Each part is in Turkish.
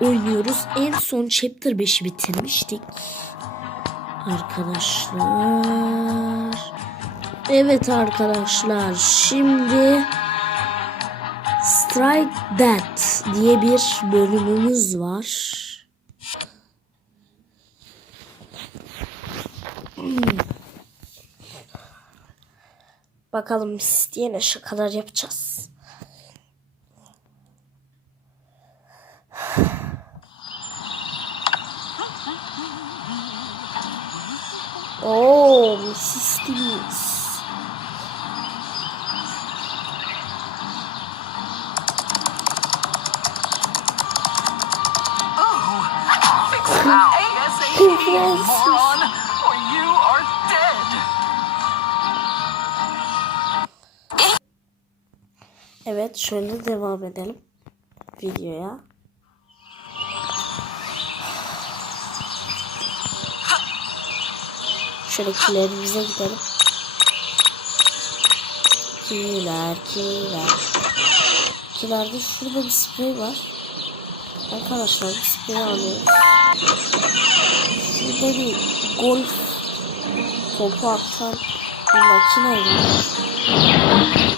oynuyoruz. En son chapter 5'i bitirmiştik. Arkadaşlar. Evet arkadaşlar. Şimdi Strike That diye bir bölümümüz var. Bakalım isteyene şu kadar yapacağız. Evet, şöyle devam edelim videoya. Şöyle kilerimize gidelim. Kiler, kiler. Kilerde şurada bir sprey var. Arkadaşlar sprey alıyoruz. Şurada bir golf topu atan bir makine var.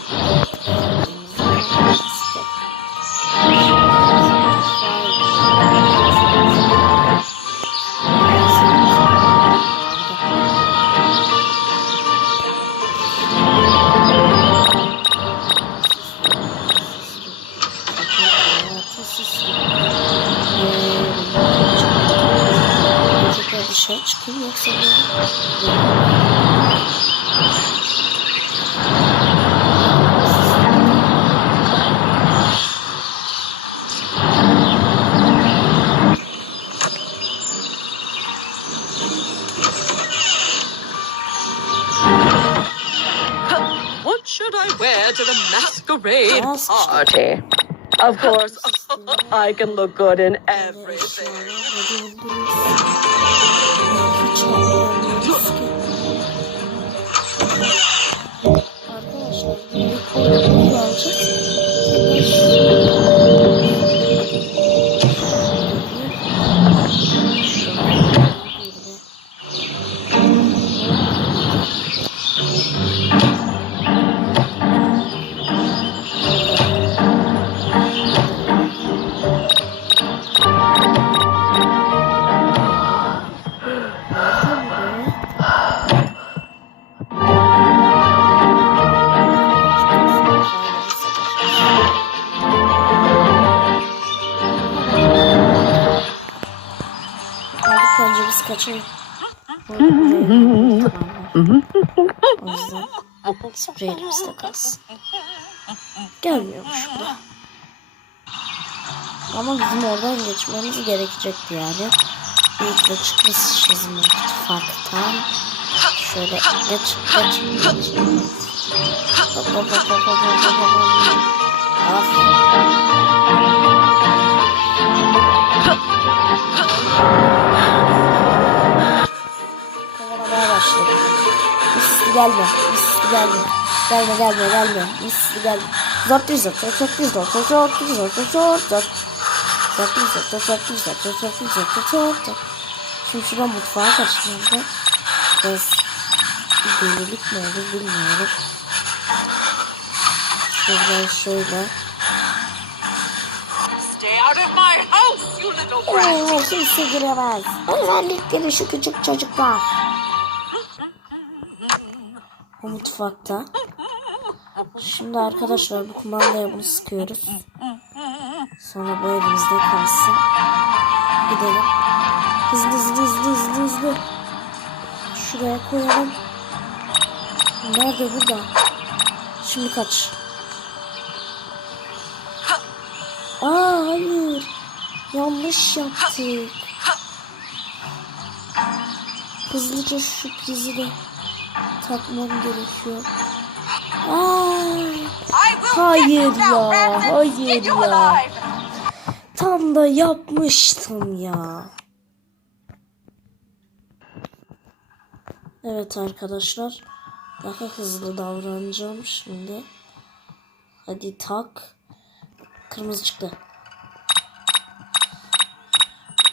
Dışarı çıkayım yoksa böyle. What should I wear to the masquerade party? Of course, I can look good in everything. Biz kaçalım. O yüzden sprey elimizde kalsın. Gelmiyormuş bu da. Ama bizim oradan geçmemiz gerekecekti yani. İlk de çıkmış çizimi ittifaktan. Şöyle geç geç geç. Hop hop hop hop hop hop hop gelme. Misli gelme. Gelme gelme gelme. Misli gelme. Zort bir zort. Zort bir zort. Zort bir zort. Zort zort. Zort bir zort. Zort bir zort. Zort bir zort. Zort zort. Şimdi şuradan mutfağa kaçacağım da. Biraz delilik mi olur bilmiyorum. Şuradan şöyle. Stay out of my house, you little brat. Oo, kimse giremez. Özellikle şu küçük çocuklar. Mutfakta. Şimdi arkadaşlar bu kumandaya bunu sıkıyoruz. Sonra bu elimizde kalsın. Gidelim. Hızlı hızlı hızlı hızlı hızlı. Şuraya koyalım. Nerede burada? Şimdi kaç. Aa hayır. Yanlış yaptık. Hızlıca şu prizi de takmam gerekiyor. Aa, Hayır ya, hayır ya. tam da yapmıştım ya. Evet arkadaşlar. Daha hızlı davranacağım şimdi. Hadi tak. Kırmızı çıktı.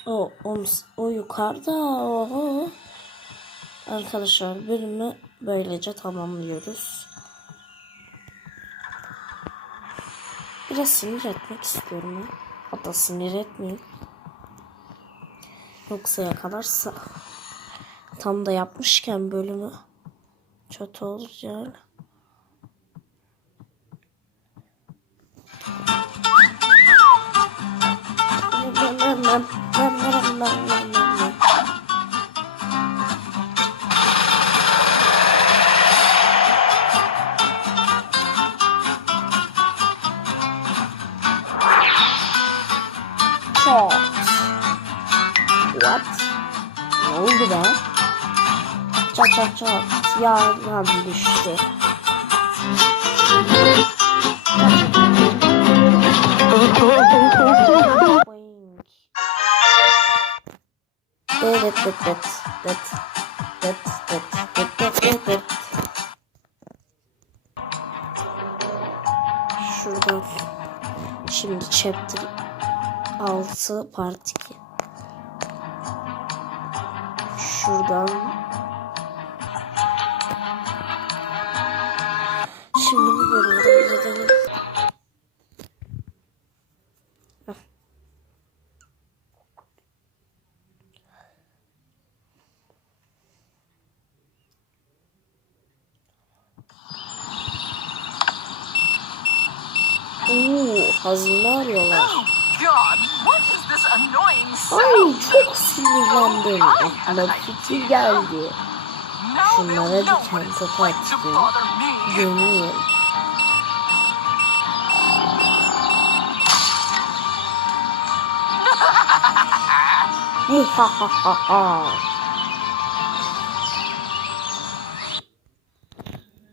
O, o, o yukarıda. Oho. Arkadaşlar bölümü böylece tamamlıyoruz. Biraz sinir etmek istiyorum ya. Hatta sinir etmeyeyim. Yoksa yakalarsa tam da yapmışken bölümü kötü olur yani. Çok. What? Ne oldu be? Çat çat çat. Yağdan düştü. Boing. Evet, evet, evet, evet, evet, evet, evet, evet, evet, evet. Şuradan şimdi chapter 6 part 2 Şuradan Şimdi bu bölümde izleyelim. Oo, hazine arıyorlar. God, what is this annoying sound? Ay çok sinirlendim. Aklıma fikir geldi. Şunlara bir çanta taktım. Gömeyim.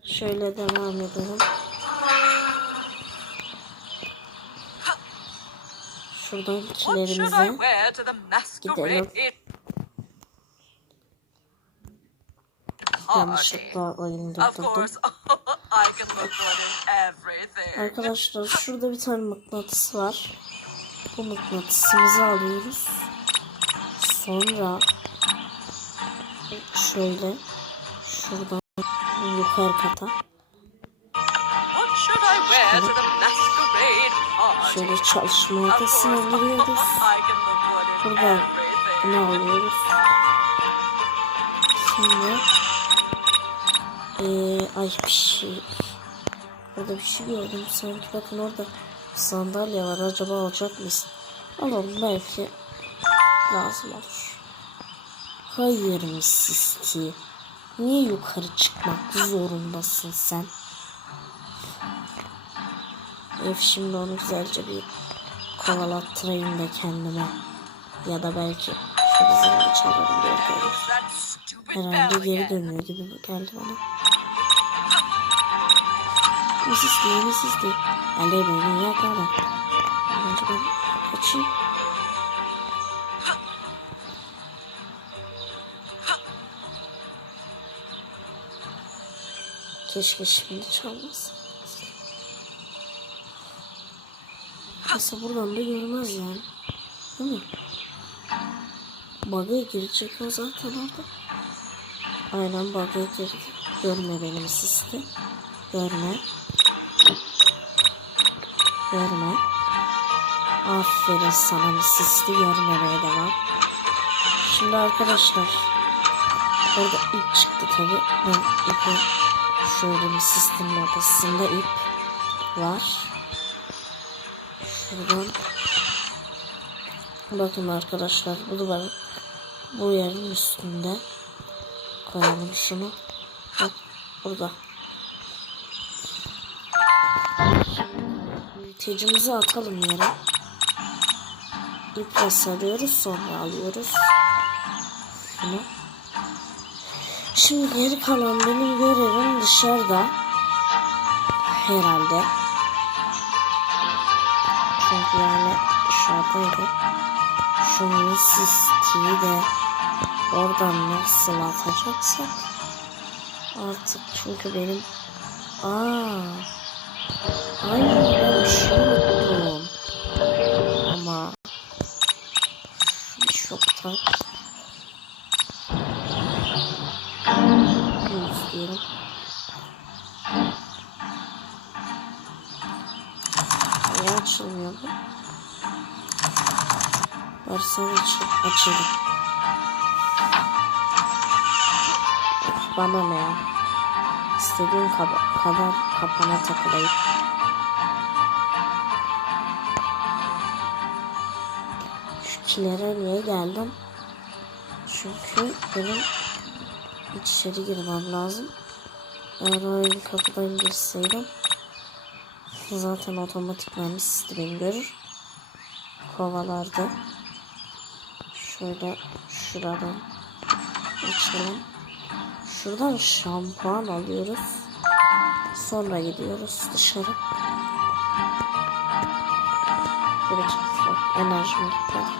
Şöyle devam edelim. Şuradan kişilerimize gidelim. Yanlışlıkla oyunu durdurdum. Arkadaşlar şurada bir tane mıknatıs var. Bu mıknatısımızı alıyoruz. Sonra şöyle şuradan yukarı kata. What should I wear to the şöyle çalışma odasına giriyoruz. Buradan bunu alıyoruz. Şimdi eee ay bir şey Orada bir şey gördüm sanki bakın orada sandalye var acaba alacak mıyız? Alalım belki lazım olur. Hayır Mrs. T. Niye yukarı çıkmak zorundasın sen? Ev şimdi onu güzelce bir kovalattırayım da kendime. Ya da belki şu zilini çalarım diye Herhalde geri dönüyor gibi geldi bana. Mrs. D, Mrs. D. Ali beni yakala. Bence ben kaçayım. Keşke şimdi çalmasın. Mesela buradan da görmez yani. Değil mi? Bug'a girecek o zaten orada. Aynen bug'a girdi. Görme benim sisti. Görme. Görme. Aferin sana sisti görmemeye devam. Şimdi arkadaşlar. Orada ip çıktı tabi. Ben ipi şöyle bir sistemin odasında ip var. Şuradan Bakın arkadaşlar bu duvarın bu yerin üstünde koyalım şunu. Bak burada. Büyütecimizi atalım yere. İple sarıyoruz sonra alıyoruz. Şunu. Şimdi geri kalan benim görevim dışarıda. Herhalde. Çünkü yani dışarıdaydı. Şu Mrs. de oradan nasıl atacaksak artık çünkü benim aa ay ben bir şey unuttum ama şu açılmıyor bu? Açıl, açıldı. Bana ne ya? İstediğin kaba- kadar kapana takılayım. Şu kilere niye geldim? Çünkü benim içeri girmem lazım. Eğer o kapıdan girseydim zaten otomatikman bir sistemi görür. Kovalardı. Şöyle şuradan açalım. Şuradan şampuan alıyoruz. Sonra gidiyoruz dışarı. Bak enerjim gitmedi.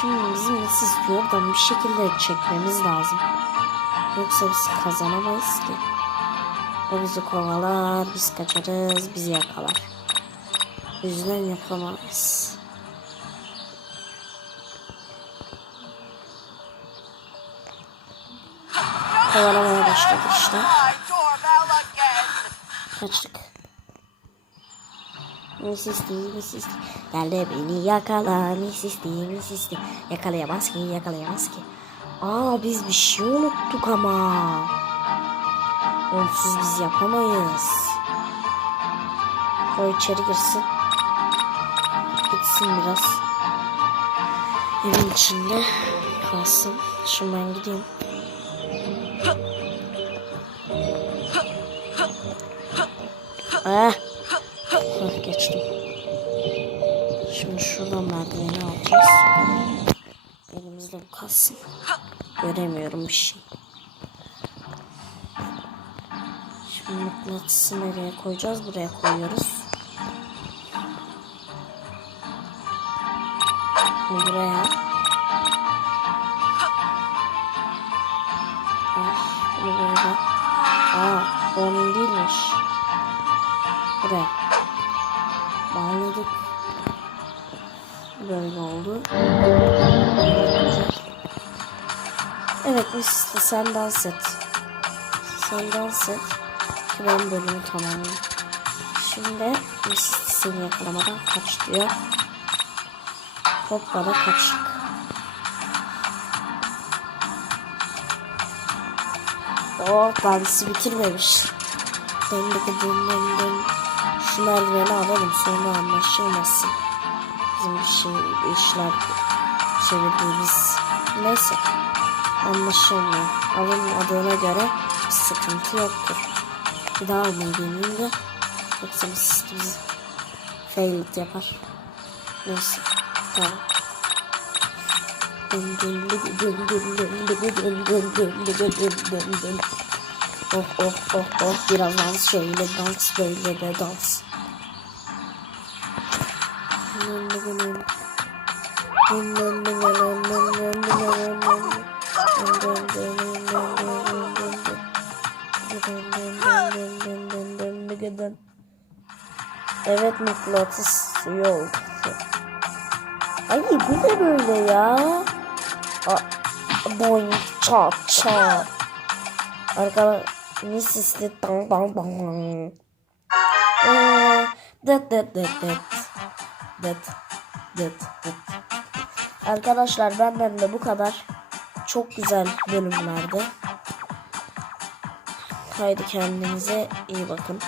Şimdi bizim istiyor oradan bir şekilde çekmemiz lazım. Yoksa biz kazanamayız ki. O bizi kovalar, biz kaçarız, bizi yakalar. O yüzden yapamayız. Kovalamaya başladı işte. Kaçtık. Misisti, misisti. Gel de beni yakala, misisti, misisti. Yakalayamaz ki, yakalayamaz ki. Aa biz bir şey unuttuk ama. Onsuz biz yapamayız. O içeri girsin. Gitsin biraz. Evin içinde kalsın. Şimdi ben gideyim. Ah. Hah, geçtim. Şimdi şuradan merdiveni alacağız. Elimizde bu kalsın. Göremiyorum bir şey. Şimdi mıknatısı nereye koyacağız? Buraya koyuyoruz. Buraya. Ah, bunu böyle. Aa, onun değilmiş. Buraya. Bağladık. Böyle oldu. Evet Mrs. sen dans et. Sen dans et. Ben bölümü tamamlayayım. Şimdi Mrs. seni yakalamadan kaç diyor. Hoppala kaçtık. O dansı bitirmemiş. Dön dön dön dön. Şu merdiveni alalım sonra anlaşılmasın. Bizim bir şey işler çevirdiğimiz. Neyse. Anlaşılmıyor. Alınmadığına göre bir sıkıntı yoktur. Bir daha almayı deneyeyim de. Yoksa bir sistem bizi failed yapar. Neyse. Tamam. Dın dın dın dın dın dın dın dın dın dın dın dın dın dın. Oh oh oh oh biraz dans şöyle dans böyle de dans. Evet mıknatıs yok. Ay bu ne böyle ya? A boing çat çat. Arkadaşlar ne sisli dang dang dang. Eee, Det det det det. Det det det. Arkadaşlar benden de bu kadar. Çok güzel bölümlerdi. Haydi kendinize iyi bakın.